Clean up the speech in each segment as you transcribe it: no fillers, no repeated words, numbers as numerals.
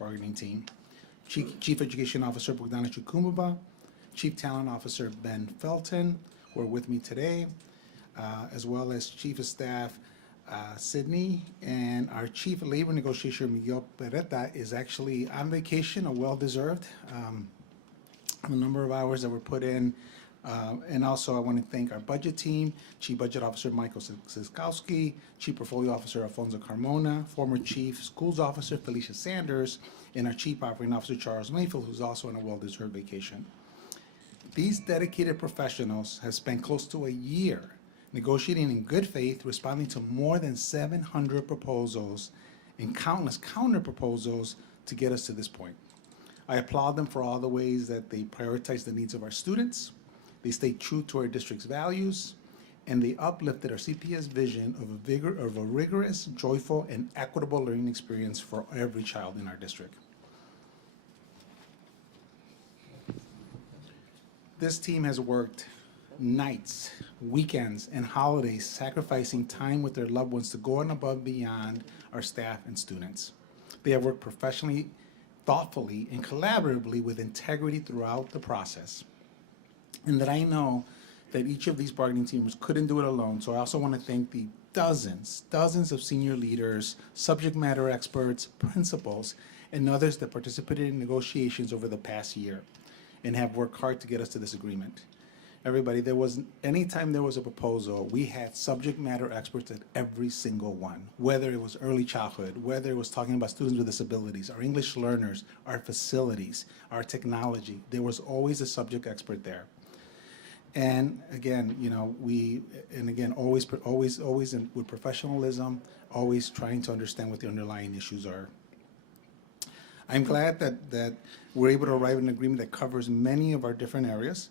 bargaining team. Chief Education Officer Bogdana Chukumba, Chief Talent Officer Ben Felton, who are with me today, as well as Chief of Staff Sydney, and our Chief Labor Negotiator Miguel Peretta is actually on vacation, a well-deserved. A number of hours that were put in. And also I want to thank our budget team, Chief Budget Officer Michael Siskowski, Chief Portfolio Officer Alfonso Carmona, former Chief Schools Officer Felicia Sanders, and our Chief Operating Officer Charles Mayfield, who's also on a well-deserved vacation. These dedicated professionals have spent close to a year negotiating in good faith, responding to more than 700 proposals and countless counter proposals to get us to this point. I applaud them for all the ways that they prioritize the needs of our students, they stay true to our district's values, and they uplifted our CPS vision of a rigorous, joyful, and equitable learning experience for every child in our district. This team has worked nights, weekends, and holidays, sacrificing time with their loved ones to go and above beyond our staff and students. They have worked professionally, thoughtfully, and collaboratively with integrity throughout the process. And that I know that each of these bargaining teams couldn't do it alone, so I also want to thank the dozens of senior leaders, subject matter experts, principals, and others that participated in negotiations over the past year and have worked hard to get us to this agreement. Everybody, anytime there was a proposal, we had subject matter experts at every single one, whether it was early childhood, whether it was talking about students with disabilities, our English learners, our facilities, our technology. There was always a subject expert there. And again, always with professionalism, always trying to understand what the underlying issues are. I'm glad that we're able to arrive at an agreement that covers many of our different areas.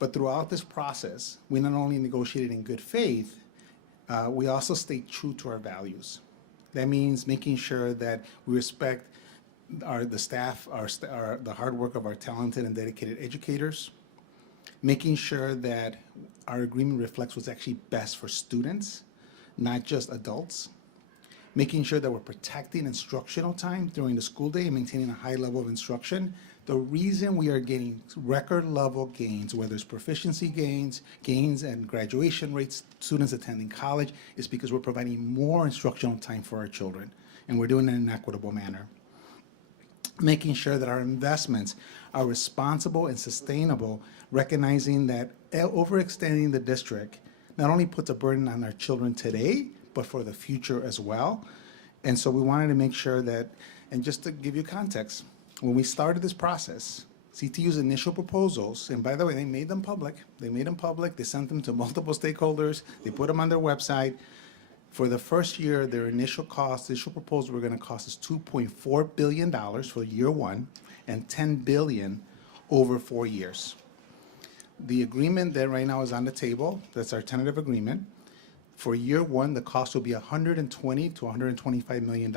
But throughout this process, we not only negotiated in good faith, we also stayed true to our values. That means making sure that we respect the staff, the hard work of our talented and dedicated educators, making sure that our agreement reflects what's actually best for students, not just adults, making sure that we're protecting instructional time during the school day and maintaining a high level of instruction. The reason we are getting record level gains, whether it's proficiency gains and graduation rates, students attending college, is because we're providing more instructional time for our children, and we're doing it in an equitable manner. Making sure that our investments are responsible and sustainable, recognizing that overextending the district not only puts a burden on our children today, but for the future as well. And so we wanted to make sure that, and just to give you context, when we started this process, CTU's initial proposals, and by the way, they made them public. They sent them to multiple stakeholders. They put them on their website. For the first year, their initial proposals were going to cost us $2.4 billion for year one and $10 billion over 4 years. The agreement that right now is on the table, that's our tentative agreement. For year one, the cost will be $120 to $125 million.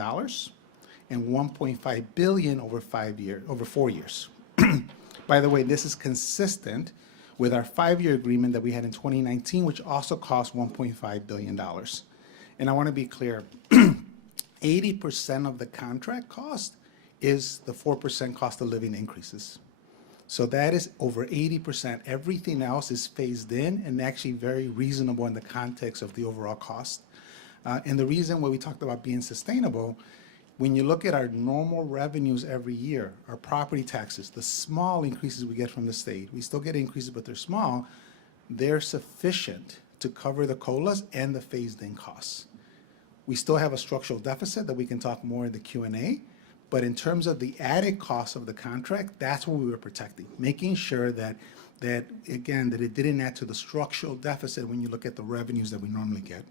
And $1.5 billion over 4 years. By the way, this is consistent with our 5-year agreement that we had in 2019, which also cost $1.5 billion. And I want to be clear, 80% of the contract cost is the 4% cost of living increases. So that is over 80%. Everything else is phased in and actually very reasonable in the context of the overall cost. And the reason why we talked about being sustainable, when you look at our normal revenues every year, our property taxes, the small increases we get from the state, we still get increases, but they're small, they're sufficient to cover the COLAs and the phased-in costs. We still have a structural deficit that we can talk more in the Q&A, but in terms of the added cost of the contract, that's what we were protecting, making sure that it didn't add to the structural deficit when you look at the revenues that we normally get.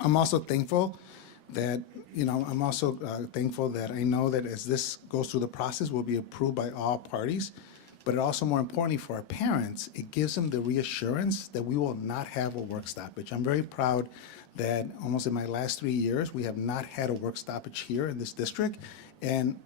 I'm also thankful that, thankful that I know that as this goes through the process, will be approved by all parties, but it also, more importantly for our parents, it gives them the reassurance that we will not have a work stoppage. I'm very proud that almost in my last 3 years, we have not had a work stoppage here in this district. And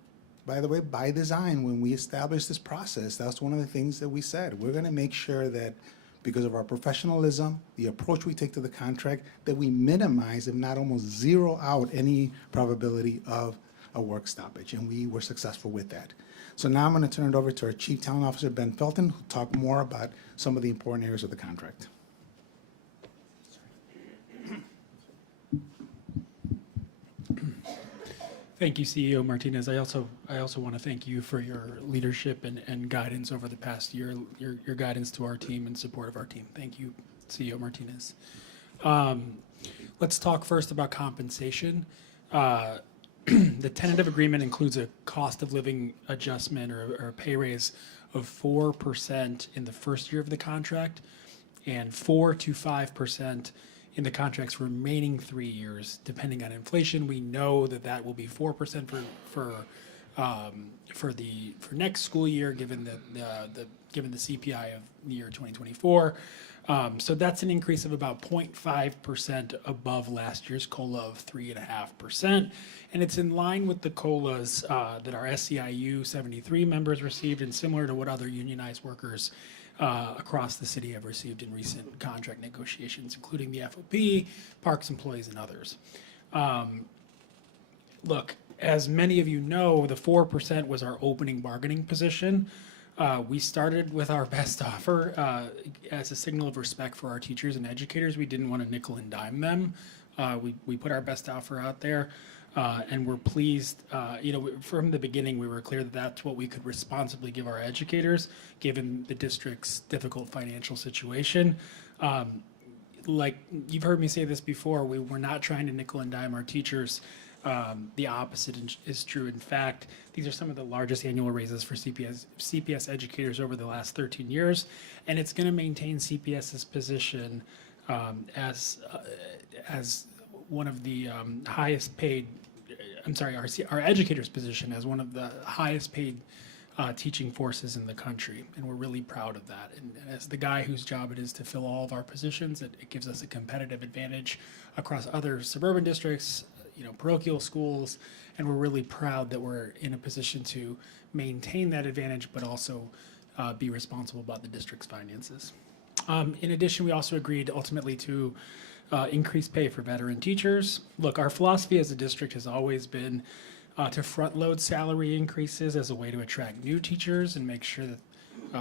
by the way, by design, when we established this process, that's one of the things that we said. We're gonna make sure that because of our professionalism, the approach we take to the contract, that we minimize, if not almost zero out, any probability of a work stoppage, and we were successful with that. So now I'm going to turn it over to our Chief Talent Officer, Ben Felton, who'll talk more about some of the important areas of the contract. Thank you, CEO Martinez. I also want to thank you for your leadership and guidance over the past year, your guidance to our team and support of our team. Thank you, CEO Martinez. Let's talk first about compensation. The tentative agreement includes a cost of living adjustment or a pay raise of 4% in the first year of the contract and 4 to 5% in the contract's remaining 3 years, depending on inflation. We know that will be 4% for next school year, given the CPI of the year 2024. So that's an increase of about 0.5% above last year's COLA of 3.5%. And it's in line with the COLAs that our SEIU 73 members received, and similar to what other unionized workers across the city have received in recent contract negotiations, including the FOP, parks employees, and others. Look, as many of you know, the 4% was our opening bargaining position. We started with our best offer as a signal of respect for our teachers and educators. We didn't want to nickel and dime them. We put our best offer out there, and we're pleased. From the beginning, we were clear that that's what we could responsibly give our educators, given the district's difficult financial situation. Like you've heard me say this before, we were not trying to nickel and dime our teachers. The opposite is true. In fact, these are some of the largest annual raises for CPS educators over the last 13 years, and it's going to maintain CPS's position as one of the highest paid. Our educators' position as one of the highest paid teaching forces in the country, and we're really proud of that. And as the guy whose job it is to fill all of our positions, it gives us a competitive advantage across other suburban districts, parochial schools, and we're really proud that we're in a position to maintain that advantage, but also be responsible about the district's finances. In addition, we also agreed ultimately to increase pay for veteran teachers. Look, our philosophy as a district has always been to front load salary increases as a way to attract new teachers and make sure that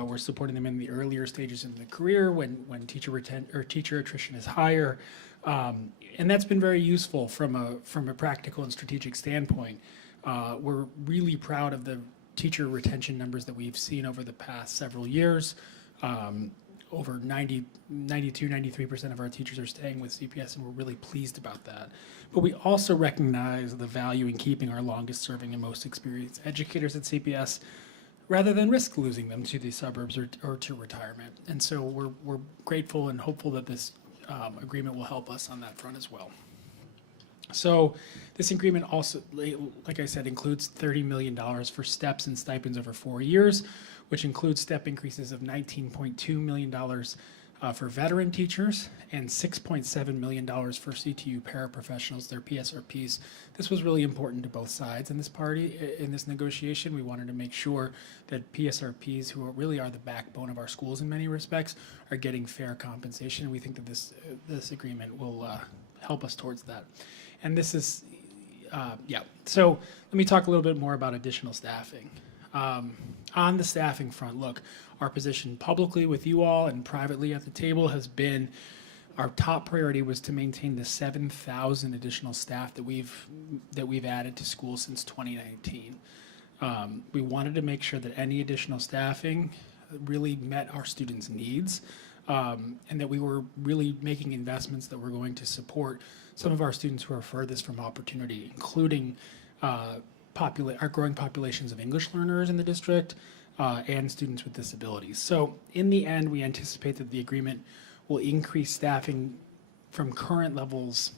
we're supporting them in the earlier stages in the career when teacher attrition is higher. And that's been very useful from a practical and strategic standpoint. We're really proud of the teacher retention numbers that we've seen over the past several years. Over 93% of our teachers are staying with CPS, and we're really pleased about that. But we also recognize the value in keeping our longest serving and most experienced educators at CPS rather than risk losing them to the suburbs or to retirement. And so we're grateful and hopeful that this agreement will help us on that front as well. So this agreement also, like I said, includes $30 million for steps and stipends over 4 years, which includes step increases of $19.2 million for veteran teachers and $6.7 million for CTU paraprofessionals, their PSRPs. This was really important to both sides in this negotiation. We wanted to make sure that PSRPs, who really are the backbone of our schools in many respects, are getting fair compensation. And we think that this agreement will help us towards that. And this is, So let me talk a little bit more about additional staffing. On the staffing front, look, our position publicly with you all and privately at the table has been our top priority was to maintain the 7,000 additional staff that we've added to schools since 2019. We wanted to make sure that any additional staffing really met our students' needs, and that we were really making investments that were going to support some of our students who are furthest from opportunity, including our growing populations of English learners in the district and students with disabilities. So in the end, we anticipate that the agreement will increase staffing from current levels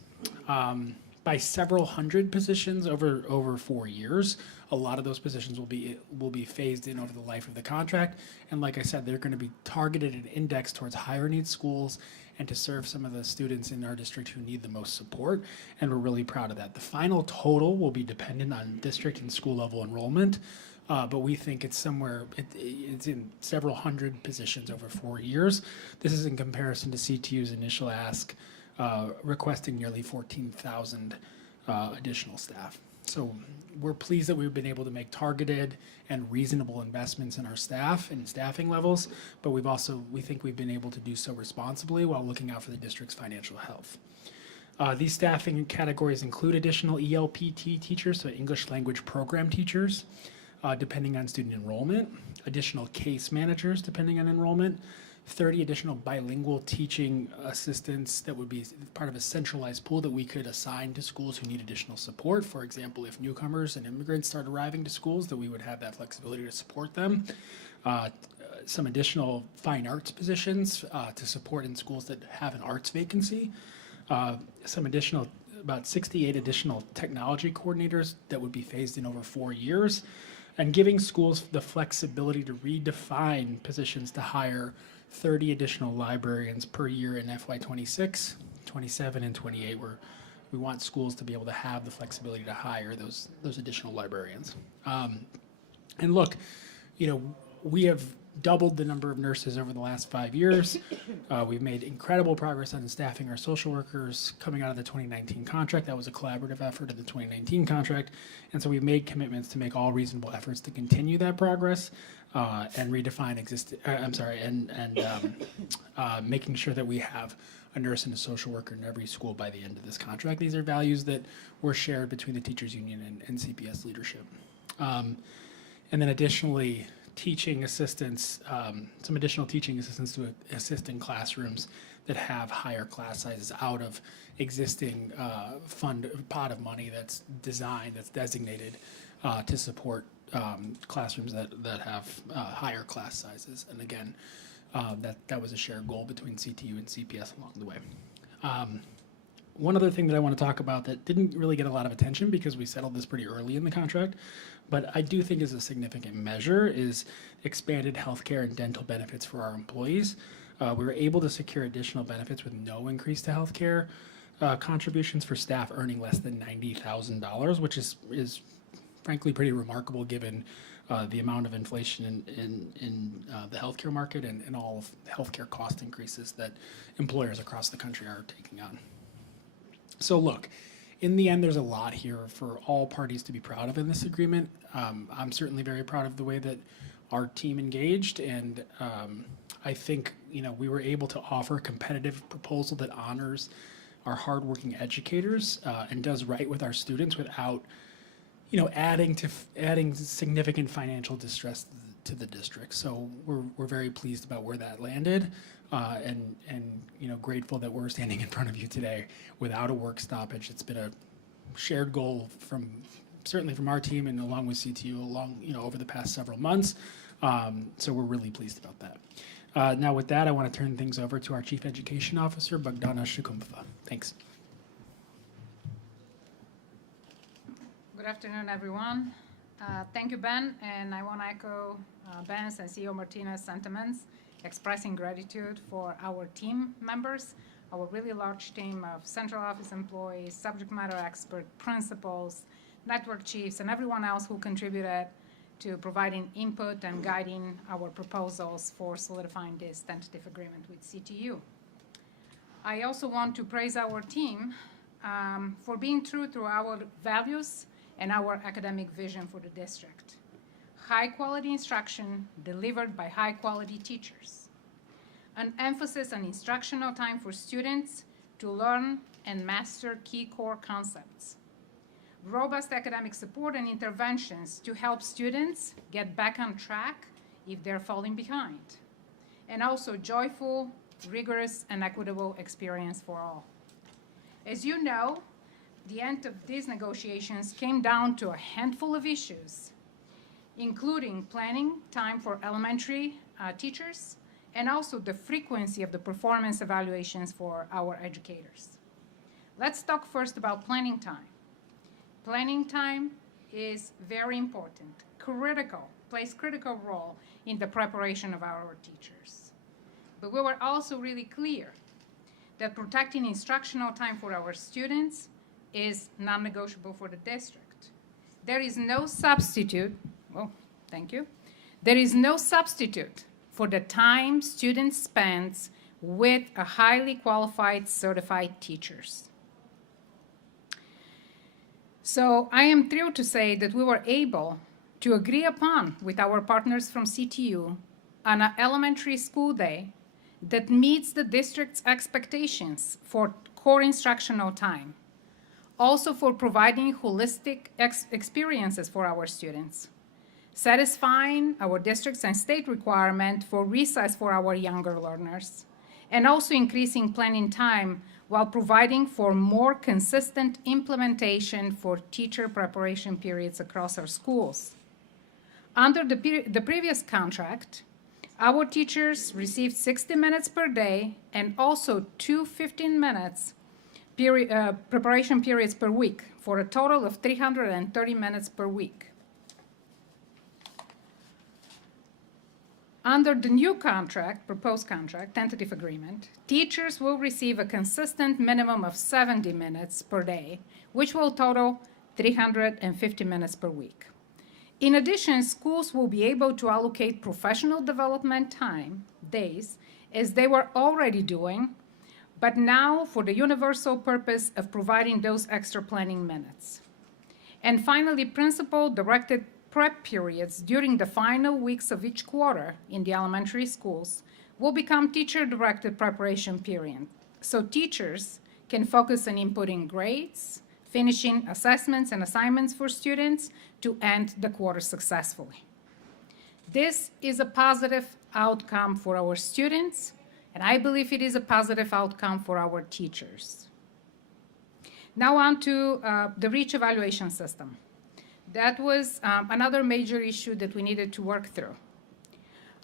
by several hundred positions over 4 years. A lot of those positions will be phased in over the life of the contract. And like I said, they're going to be targeted and indexed towards higher needs schools and to serve some of the students in our district who need the most support. And we're really proud of that. The final total will be dependent on district and school level enrollment. But we think it's in several hundred positions over 4 years. This is in comparison to CTU's initial ask, requesting nearly 14,000 additional staff. So we're pleased that we've been able to make targeted and reasonable investments in our staff and staffing levels, but we think we've been able to do so responsibly while looking out for the district's financial health. These staffing categories include additional ELPT teachers, so English language program teachers, depending on student enrollment, additional case managers, depending on enrollment, 30 additional bilingual teaching assistants that would be part of a centralized pool that we could assign to schools who need additional support. For example, if newcomers and immigrants start arriving to schools, that we would have that flexibility to support them. Some additional fine arts positions to support in schools that have an arts vacancy. About 68 additional technology coordinators that would be phased in over 4 years, and giving schools the flexibility to redefine positions to hire 30 additional librarians per year in FY 26, 27, and 28, where we want schools to be able to have the flexibility to hire those additional librarians. And look, we have doubled the number of nurses over the last 5 years. We've made incredible progress on staffing our social workers coming out of the 2019 contract. That was a collaborative effort of the 2019 contract. And so we've made commitments to make all reasonable efforts to continue that progress and redefine making sure that we have a nurse and a social worker in every school by the end of this contract. These are values that were shared between the teachers union and CPS leadership. And then additionally, teaching assistants, some additional teaching assistants to assist in classrooms that have higher class sizes out of existing pot of money that's designated to support classrooms that have higher class sizes. And again, that was a shared goal between CTU and CPS along the way. One other thing that I want to talk about that didn't really get a lot of attention because we settled this pretty early in the contract, but I do think is a significant measure, is expanded healthcare and dental benefits for our employees. We were able to secure additional benefits with no increase to healthcare contributions for staff earning less than $90,000, which is frankly pretty remarkable given the amount of inflation in the healthcare market and all of the healthcare cost increases that employers across the country are taking on. So look, in the end, there's a lot here for all parties to be proud of in this agreement. I'm certainly very proud of the way that our team engaged, and I think we were able to offer a competitive proposal that honors our hardworking educators and does right with our students without adding significant financial distress to the district. So we're very pleased about where that landed, and grateful that we're standing in front of you today without a work stoppage. It's been a shared goal certainly from our team and along with CTU over the past several months. So we're really pleased about that. Now with that, I want to turn things over to our Chief Education Officer, Bogdana Shukumpha. Thanks. Good afternoon, everyone. Thank you, Ben, and I want to echo Ben's and CEO Martinez's sentiments, expressing gratitude for our team members, our really large team of central office employees, subject matter experts, principals, network chiefs, and everyone else who contributed to providing input and guiding our proposals for solidifying this tentative agreement with CTU. I also want to praise our team for being true to our values and our academic vision for the district. High quality instruction delivered by high quality teachers. An emphasis on instructional time for students to learn and master key core concepts. Robust academic support and interventions to help students get back on track if they're falling behind. And also joyful, rigorous, and equitable experience for all. As you know, the end of these negotiations came down to a handful of issues, including planning time for elementary teachers and also the frequency of the performance evaluations for our educators. Let's talk first about planning time. Planning time is very important, plays critical role in the preparation of our teachers. But we were also really clear that protecting instructional time for our students is non-negotiable for the district. There is no substitute, There is no substitute for the time students spend with a highly qualified, certified teachers. So I am thrilled to say that we were able to agree upon with our partners from CTU on an elementary school day that meets the district's expectations for core instructional time, also for providing holistic experiences for our students, satisfying our district's and state requirement for recess for our younger learners, and also increasing planning time while providing for more consistent implementation for teacher preparation periods across our schools. Under the previous contract, our teachers received 60 minutes per day and also two 15-minute preparation periods per week for a total of 330 minutes per week. Under the new contract, proposed contract, tentative agreement, teachers will receive a consistent minimum of 70 minutes per day, which will total 350 minutes per week. In addition, schools will be able to allocate professional development time, days, as they were already doing, but now for the universal purpose of providing those extra planning minutes. And finally, principal-directed prep periods during the final weeks of each quarter in the elementary schools will become teacher-directed preparation period. So teachers can focus on inputting grades, finishing assessments and assignments for students to end the quarter successfully. This is a positive outcome for our students, and I believe it is a positive outcome for our teachers. Now on to the REACH evaluation system. That was another major issue that we needed to work through.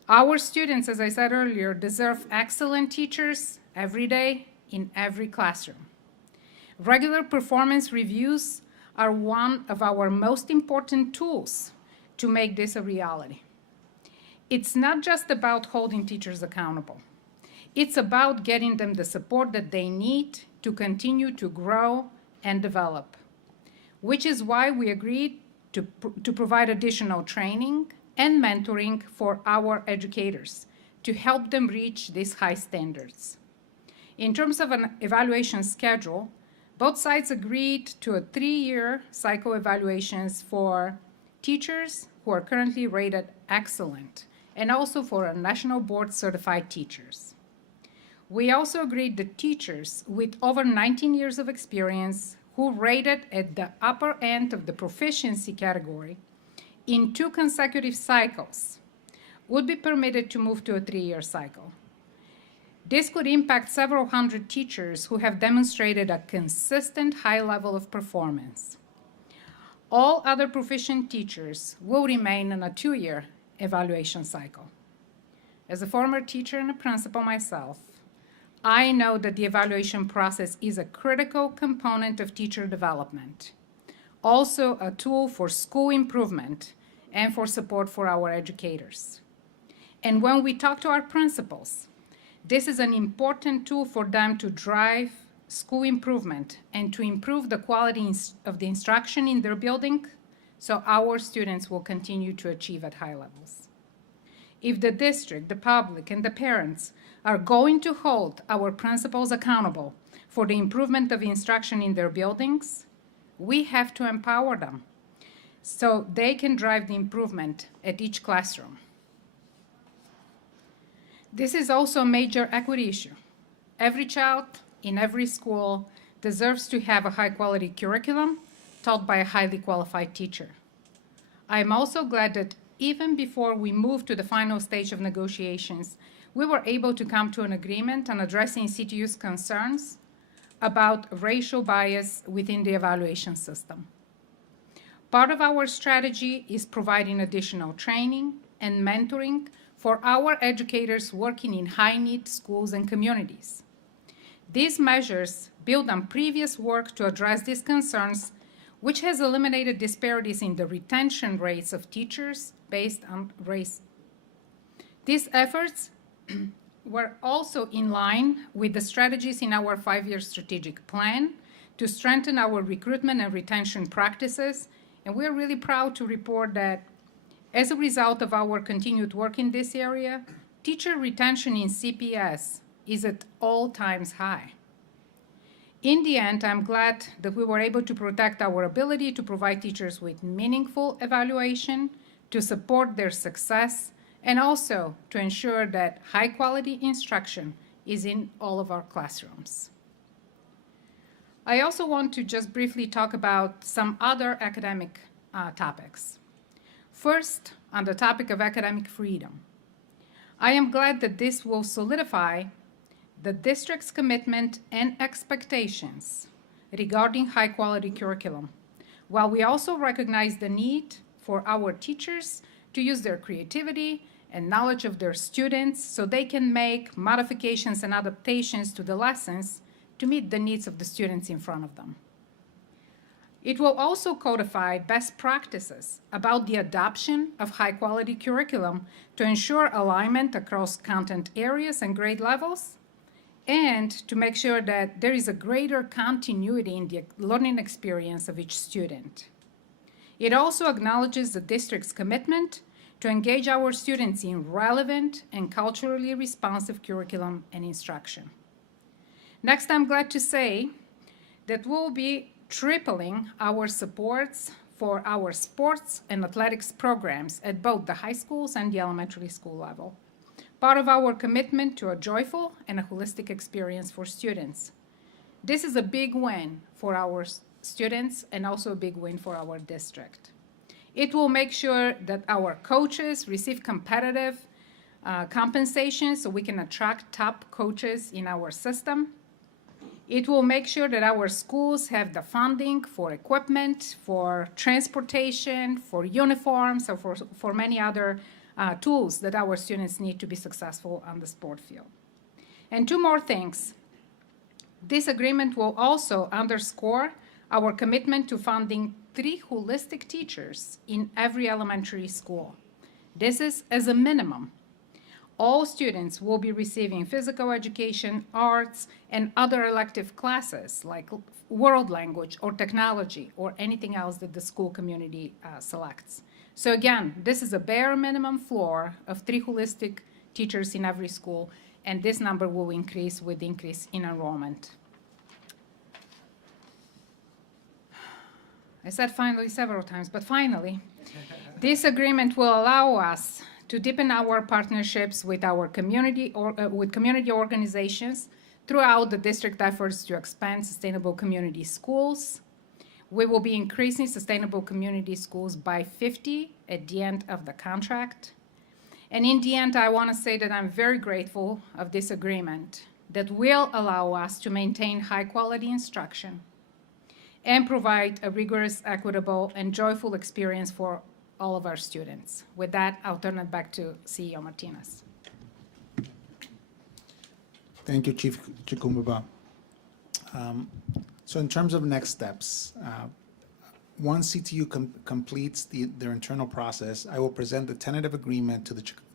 Our students, as I said earlier, deserve excellent teachers every day in every classroom. Regular performance reviews are one of our most important tools to make this a reality. It's not just about holding teachers accountable. It's about getting them the support that they need to continue to grow and develop, which is why we agreed to provide additional training and mentoring for our educators to help them reach these high standards. In terms of an evaluation schedule, both sides agreed to a 3-year cycle evaluations for teachers who are currently rated excellent and also for our national board certified teachers. We also agreed that teachers with over 19 years of experience who rated at the upper end of the proficiency category in 2 consecutive cycles would be permitted to move to a 3-year cycle. This could impact several hundred teachers who have demonstrated a consistent high level of performance. All other proficient teachers will remain in a 2-year evaluation cycle. As a former teacher and a principal myself, I know that the evaluation process is a critical component of teacher development, also a tool for school improvement and for support for our educators. And when we talk to our principals, this is an important tool for them to drive school improvement and to improve the quality of the instruction in their building so our students will continue to achieve at high levels. If the district, the public, and the parents are going to hold our principals accountable for the improvement of instruction in their buildings, we have to empower them so they can drive the improvement at each classroom. This is also a major equity issue. Every child in every school deserves to have a high-quality curriculum taught by a highly qualified teacher. I am also glad that even before we moved to the final stage of negotiations, we were able to come to an agreement on addressing CTU's concerns about racial bias within the evaluation system. Part of our strategy is providing additional training and mentoring for our educators working in high-need schools and communities. These measures build on previous work to address these concerns, which has eliminated disparities in the retention rates of teachers based on race. These efforts were also in line with the strategies in our 5-year strategic plan to strengthen our recruitment and retention practices, and we're really proud to report that as a result of our continued work in this area, teacher retention in CPS is at all-time high. In the end, I'm glad that we were able to protect our ability to provide teachers with meaningful evaluation, to support their success, and also to ensure that high-quality instruction is in all of our classrooms. I also want to just briefly talk about some other academic topics. First, on the topic of academic freedom. I am glad that this will solidify the district's commitment and expectations regarding high-quality curriculum, while we also recognize the need for our teachers to use their creativity and knowledge of their students so they can make modifications and adaptations to the lessons to meet the needs of the students in front of them. It will also codify best practices about the adoption of high-quality curriculum to ensure alignment across content areas and grade levels, and to make sure that there is a greater continuity in the learning experience of each student. It also acknowledges the district's commitment to engage our students in relevant and culturally responsive curriculum and instruction. Next, I'm glad to say that we'll be tripling our supports for our sports and athletics programs at both the high schools and the elementary school level, part of our commitment to a joyful and a holistic experience for students. This is a big win for our students and also a big win for our district. It will make sure that our coaches receive competitive compensation so we can attract top coaches in our system. It will make sure that our schools have the funding for equipment, for transportation, for uniforms, or for many other tools that our students need to be successful on the sport field. And two more things. This agreement will also underscore our commitment to funding 3 holistic teachers in every elementary school. This is as a minimum. All students will be receiving physical education, arts, and other elective classes like world language or technology or anything else that the school community selects. So again, this is a bare minimum floor of 3 holistic teachers in every school, and this number will increase with increase in enrollment. I said finally several times, but finally, this agreement will allow us to deepen our partnerships with our community organizations throughout the district efforts to expand sustainable community schools. We will be increasing sustainable community schools by 50 at the end of the contract. And in the end, I want to say that I'm very grateful of this agreement that will allow us to maintain high-quality instruction and provide a rigorous, equitable, and joyful experience for all of our students. With that, I'll turn it back to CEO Martinez. Thank you, Chief Chikumbaba. So in terms of next steps, once CTU completes their internal process, I will present the tentative agreement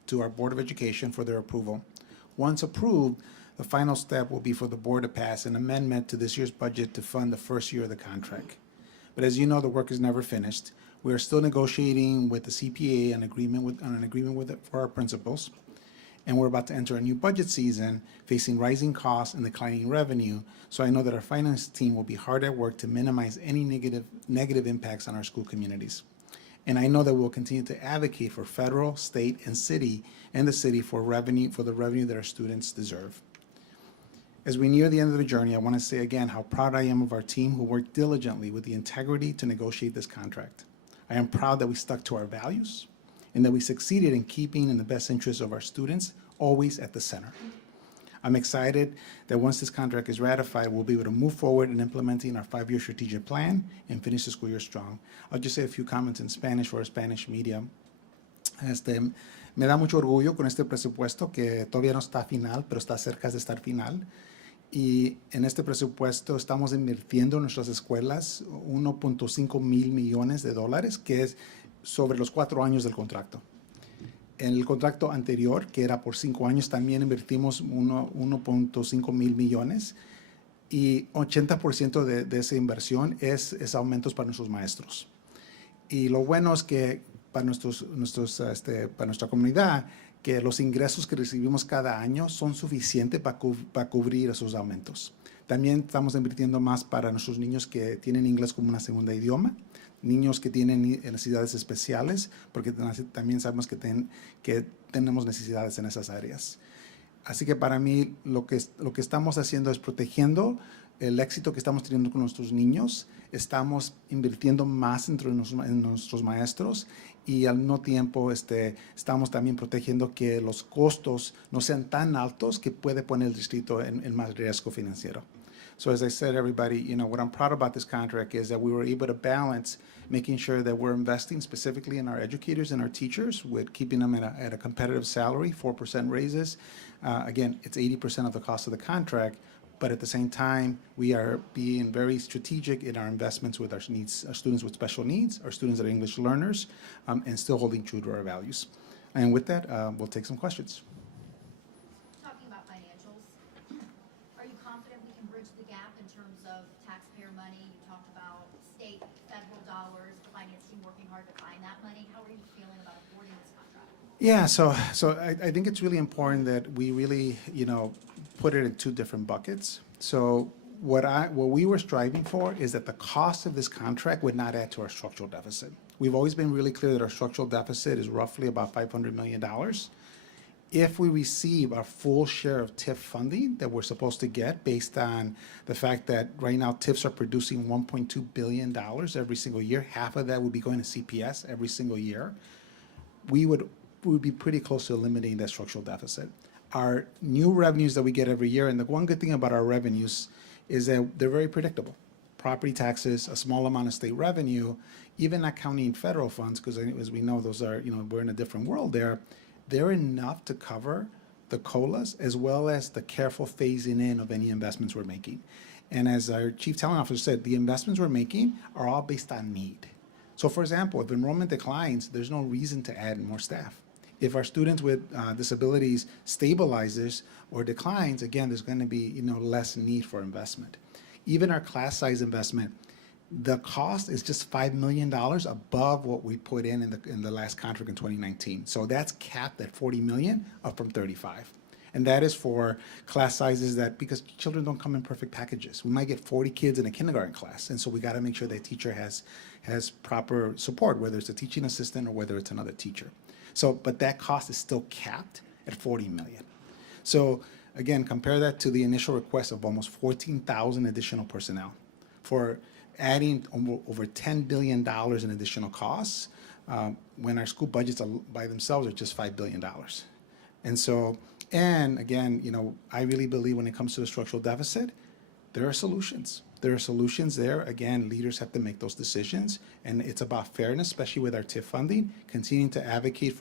to our Board of Education for their approval. Once approved, the final step will be for the board to pass an amendment to this year's budget to fund the first year of the contract. But as you know, the work is never finished. We are still negotiating with the CPA on an agreement for our principals, and we're about to enter a new budget season facing rising costs and declining revenue, so I know that our finance team will be hard at work to minimize any negative impacts on our school communities. And I know that we'll continue to advocate for federal, state, and the city for the revenue that our students deserve. As we near the end of the journey, I want to say again how proud I am of our team who worked diligently with the integrity to negotiate this contract. I am proud that we stuck to our values and that we succeeded in keeping in the best interest of our students always at the center. I'm excited that once this contract is ratified, we'll be able to move forward in implementing our 5-year strategic plan and finish the school year strong. I'll just say a few comments in Spanish for our Spanish media. Me da mucho orgullo con este presupuesto que todavía no está final, pero está cerca de estar final. Y en este presupuesto estamos invirtiendo en nuestras escuelas 1.5 mil millones de dólares, que es sobre los 4 años del contrato. En el contrato anterior, que era por 5 años, también invertimos 1.5 mil millones y 80% de esa inversión es aumentos para nuestros maestros. Y lo bueno es que para nuestra comunidad, que los ingresos que recibimos cada año son suficientes para cubrir esos aumentos. También estamos invirtiendo más para nuestros niños que tienen inglés como una segunda idioma, niños que tienen necesidades especiales, porque también sabemos que tenemos necesidades en esas áreas. Así que para mí lo que estamos haciendo es protegiendo el éxito que estamos teniendo con nuestros niños, estamos invirtiendo más en nuestros maestros y al mismo tiempo estamos también protegiendo que los costos no sean tan altos que puede poner el distrito en más riesgo financiero. So as I said, everybody, what I'm proud about this contract is that we were able to balance making sure that we're investing specifically in our educators and our teachers with keeping them at a competitive salary, 4% raises. Again, it's 80% of the cost of the contract, but at the same time, we are being very strategic in our investments with our students with special needs, our students that are English learners, and still holding true to our values. And with that, we'll take some questions. Talking about financials, are you confident we can bridge the gap in terms of taxpayer money? You talked about state, federal dollars, the finance team working hard to find that money. How are you feeling about affording this contract? Yeah, so I think it's really important that we really, put it in two different buckets. So what we were striving for is that the cost of this contract would not add to our structural deficit. We've always been really clear that our structural deficit is roughly about $500 million. If we receive our full share of TIF funding that we're supposed to get based on the fact that right now TIFs are producing $1.2 billion every single year, half of that would be going to CPS every single year, we would be pretty close to eliminating that structural deficit. Our new revenues that we get every year, and the one good thing about our revenues is that they're very predictable. Property taxes, a small amount of state revenue, even not counting federal funds, because as we know, those are, we're in a different world there. They're enough to cover the COLAs as well as the careful phasing in of any investments we're making. And as our chief talent officer said, the investments we're making are all based on need. So for example, if enrollment declines, there's no reason to add more staff. If our students with disabilities stabilizes or declines, again, there's going to be less need for investment. Even our class size investment, the cost is just $5 million above what we put in the last contract in 2019. So that's capped at $40 million, up from 35. And that is for class sizes because children don't come in perfect packages. We might get 40 kids in a kindergarten class, and so we got to make sure that teacher has proper support, whether it's a teaching assistant or whether it's another teacher. So, but that cost is still capped at $40 million. So again, compare that to the initial request of almost 14,000 additional personnel for adding over $10 billion in additional costs when our school budgets by themselves are just $5 billion. And so, and again, I really believe when it comes to the structural deficit, there are solutions. There are solutions there. Again, leaders have to make those decisions, and it's about fairness, especially with our TIF funding, continuing to advocate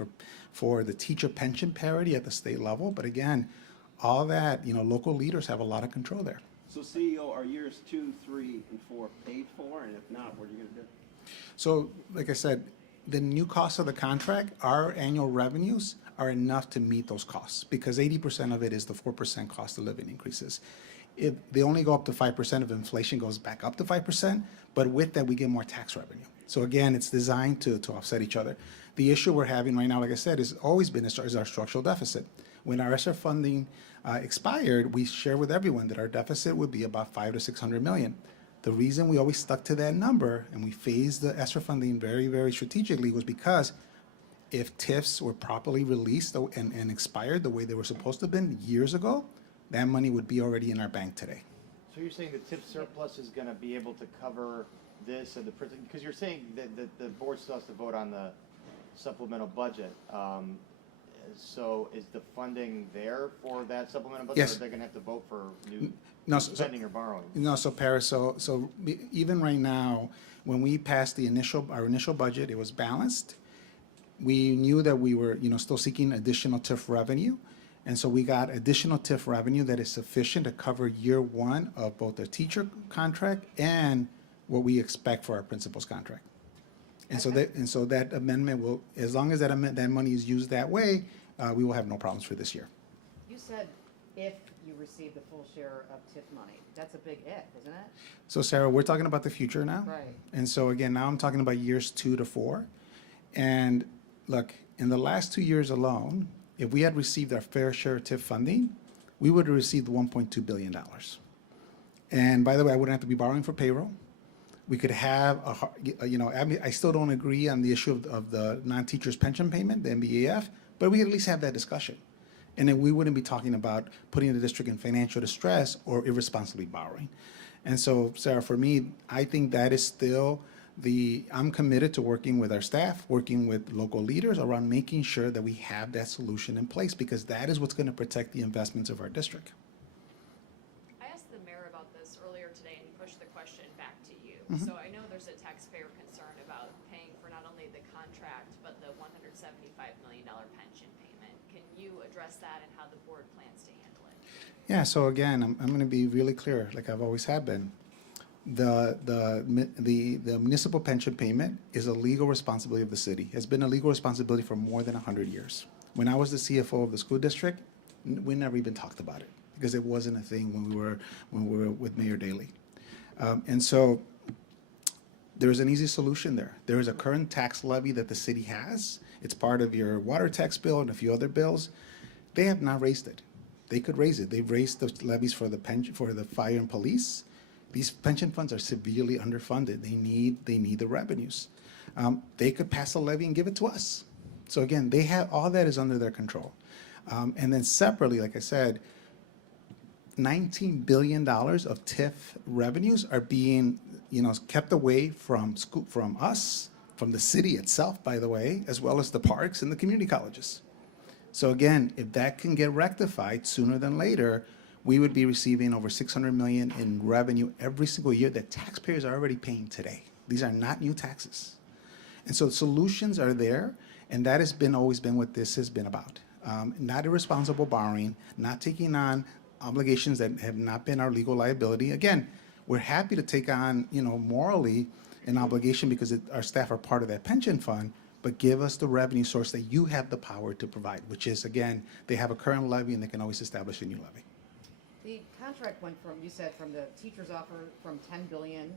for the teacher pension parity at the state level. But again, all that, local leaders have a lot of control there. So CEO, are years 2, 3, and 4 paid for? And if not, what are you going to do? So, like I said, the new cost of the contract, our annual revenues are enough to meet those costs because 80% of it is the 4% cost of living increases. If they only go up to 5% if inflation goes back up to 5%, but with that we get more tax revenue. So again, it's designed to offset each other. The issue we're having right now, like I said, has always been is our structural deficit. When our ESSER funding expired, we shared with everyone that our deficit would be about $500 to $600 million. The reason we always stuck to that number and we phased the ESSER funding very, very strategically was because if TIFs were properly released and expired the way they were supposed to have been years ago, that money would be already in our bank today. So you're saying the TIF surplus is going to be able to cover this and because you're saying that the board still has to vote on the supplemental budget. So is the funding there for that supplemental budget? Yes. Or are they going to have to vote for new spending or borrowing? No, so Paris, so even right now, when we passed our initial budget, it was balanced. We knew that we were, still seeking additional TIF revenue. And so we got additional TIF revenue that is sufficient to cover year one of both the teacher contract and what we expect for our principal's contract. And so that amendment will, as long as that money is used that way, we will have no problems for this year. You said if you receive the full share of TIF money. That's a big if, isn't it? So Sarah, we're talking about the future now. Right. And so again, now I'm talking about years 2 to 4. And look, in the last 2 years alone, if we had received our fair share of TIF funding, we would have received $1.2 billion. And by the way, I wouldn't have to be borrowing for payroll. We could have I mean, I still don't agree on the issue of the non-teachers pension payment, the MBAF, but we at least have that discussion. And then we wouldn't be talking about putting the district in financial distress or irresponsibly borrowing. And so, Sarah, for me, I think that is still I'm committed to working with our staff, working with local leaders around making sure that we have that solution in place, because that is what's going to protect the investments of our district. I asked the mayor about this earlier today, and he pushed the question back to you. Mhm. So I know there's a taxpayer concern about paying for not only the contract, but the $175 million pension payment. Can you address that and how the board plans to handle it? Yeah, so again, I'm going to be really clear, like I've always have been. The municipal pension payment is a legal responsibility of the city. It's been a legal responsibility for more than 100 years. When I was the CFO of the school district, we never even talked about it because it wasn't a thing when we were with Mayor Daley. And so there's an easy solution there. There is a current tax levy that the city has. It's part of your water tax bill and a few other bills. They have not raised it. They could raise it. They've raised the levies for the pension, for the fire and police. These pension funds are severely underfunded. They need the revenues. They could pass a levy and give it to us. So again, they have all that is under their control. And then separately, like I said, $19 billion of TIF revenues are being, kept away from school, from us, from the city itself, by the way, as well as the parks and the community colleges. So again, if that can get rectified sooner than later, we would be receiving over $600 million in revenue every single year that taxpayers are already paying today. These are not new taxes. And so solutions are there, and that has always been what this has been about. Not irresponsible borrowing, not taking on obligations that have not been our legal liability. Again, we're happy to take on, morally an obligation because our staff are part of that pension fund, but give us the revenue source that you have the power to provide, which is, again, they have a current levy and they can always establish a new levy. The contract went from, you said, from the teacher's offer from 10 billion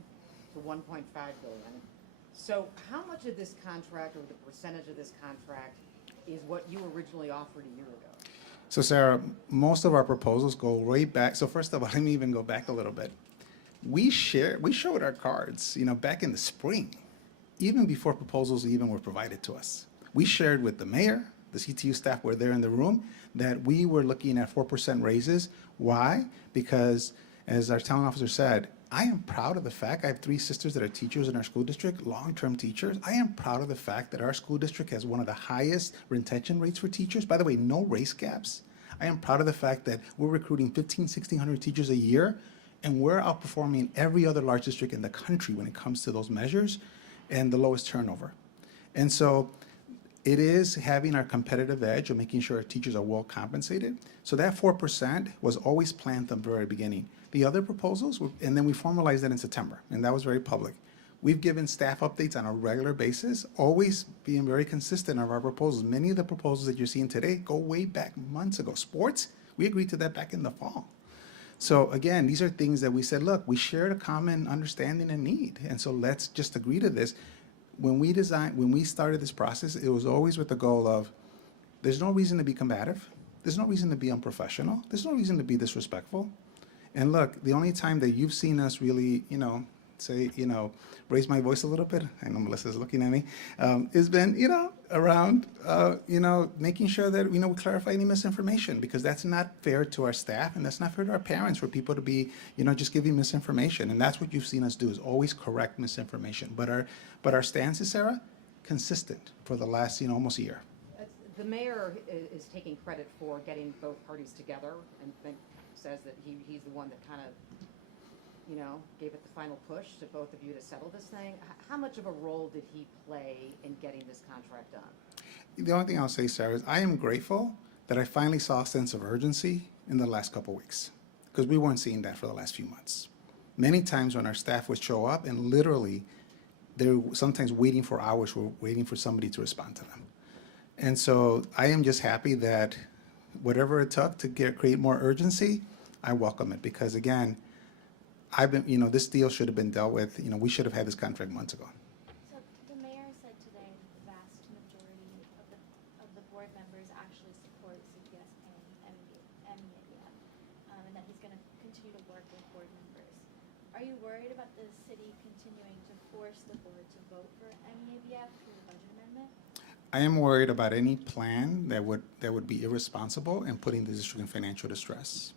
to 1.5 billion. So how much of this contract, or the percentage of this contract, is what you originally offered a year ago? So Sarah, most of our proposals go way back. So first of all, let me even go back a little bit. We showed our cards, back in the spring, even before proposals even were provided to us. We shared with the mayor, the CTU staff were there in the room, that we were looking at 4% raises. Why? Because, as our town officer said, I am proud of the fact, I have 3 sisters that are teachers in our school district, long-term teachers. I am proud of the fact that our school district has one of the highest retention rates for teachers. By the way, no race gaps. I am proud of the fact that we're recruiting 1,500-1,600 teachers a year, and we're outperforming every other large district in the country when it comes to those measures and the lowest turnover. And so it is having our competitive edge of making sure our teachers are well compensated. So that 4% was always planned from the very beginning. The other proposals, and then we formalized that in September, and that was very public. We've given staff updates on a regular basis, always being very consistent of our proposals. Many of the proposals that you're seeing today go way back months ago. Sports, we agreed to that back in the fall. So again, these are things that we said, look, we shared a common understanding and need, and so let's just agree to this. When we started this process, it was always with the goal of, there's no reason to be combative. There's no reason to be unprofessional. There's no reason to be disrespectful. And look, the only time that you've seen us really, say, raise my voice a little bit, I know Melissa's looking at me, has been, around, making sure that, we clarify any misinformation, because that's not fair to our staff and that's not fair to our parents for people to be, just giving misinformation. And that's what you've seen us do, is always correct misinformation. But our stance is, Sarah, consistent for the last, almost a year. The mayor is taking credit for getting both parties together and says that he's the one that kind of, gave it the final push to both of you to settle this thing. How much of a role did he play in getting this contract done? The only thing I'll say, Sarah, is I am grateful that I finally saw a sense of urgency in the last couple of weeks, because we weren't seeing that for the last few months. Many times when our staff would show up and literally they're sometimes waiting for hours, we're waiting for somebody to respond to them. And so I am just happy that whatever it took to create more urgency, I welcome it, because again, this deal should have been dealt with, we should have had this contract months ago. So the mayor said today that the vast majority of the board members actually support CPS paying MEAF, and that he's going to continue to work with board members. Are you worried about the city continuing to force the board to vote for MEABF through the budget amendment? I am worried about any plan that would be irresponsible and putting the district in financial distress.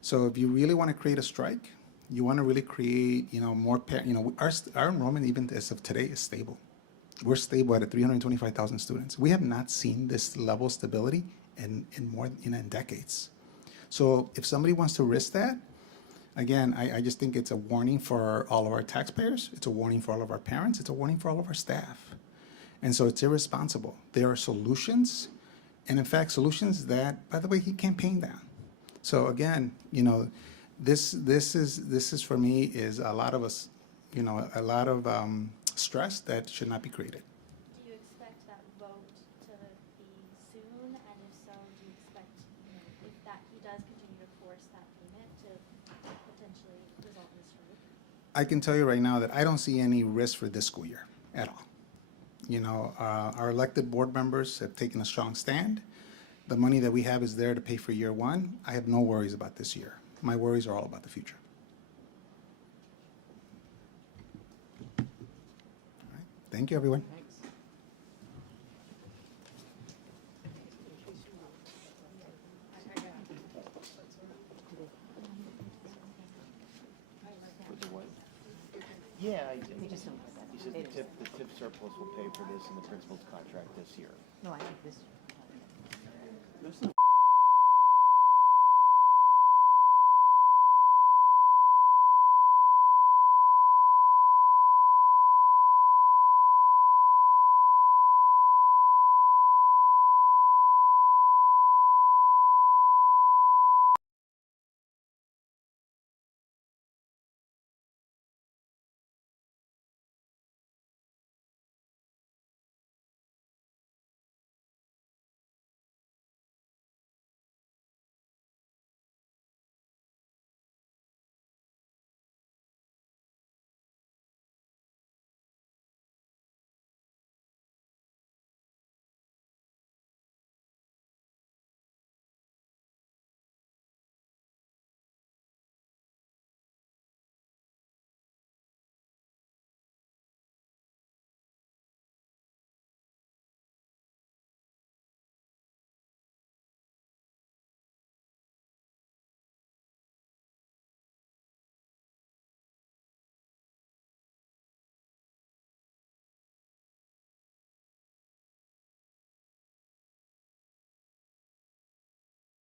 So if you really want to create a strike, you want to really create, more our enrollment even as of today is stable. We're stable at 325,000 students. We have not seen this level of stability in decades. So if somebody wants to risk that, again, I just think it's a warning for all of our taxpayers. It's a warning for all of our parents. It's a warning for all of our staff. And so it's irresponsible. There are solutions, and in fact, solutions that, by the way, he campaigned on. So again, this is for me is a lot of us, a lot of stress that should not be created. Do you expect that vote to be soon? And if so, do you expect, if that he does continue to force that payment to potentially result in a strike? I can tell you right now that I don't see any risk for this school year at all. Our elected board members have taken a strong stand. The money that we have is there to pay for year one. I have no worries about this year. My worries are all about the future. All right. Thank you, everyone. Thanks. Yeah, We just don't put that he in. says It is. the tip surplus will pay for this in the principal's contract this year. No, I think this. There's no